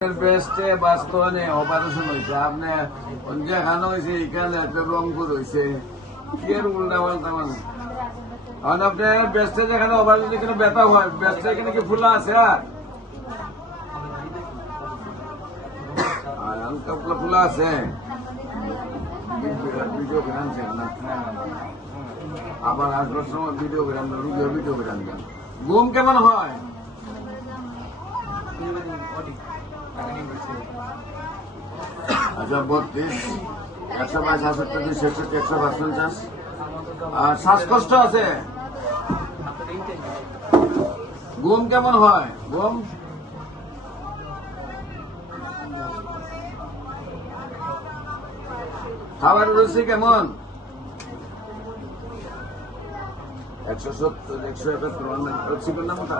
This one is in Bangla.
বেস্টে বাস্তবে অপারেশন হয়েছে আপনি যেখানে হয়েছে এখানে রংপুর হয়েছে কি আর উল্টা পাল্টা মানে এখন আপনার বেস্টে যেখানে অপারেশন এখানে ব্যথা হয় বেস্টে এখানে কি ফুলা আছে আর হালকা ফুলা আছে ভিডিও করে আনছেন না আবার আসবার সময় ভিডিও করে আনবেন ভিডিও করে আনবেন ঘুম কেমন হয় আচ্ছা 32 122 67 150 আর শ্বাসকষ্ট আছে ঘুম কেমন হয় ঘুম খাবার রুচি কেমন 170 171 চিকন না মোটা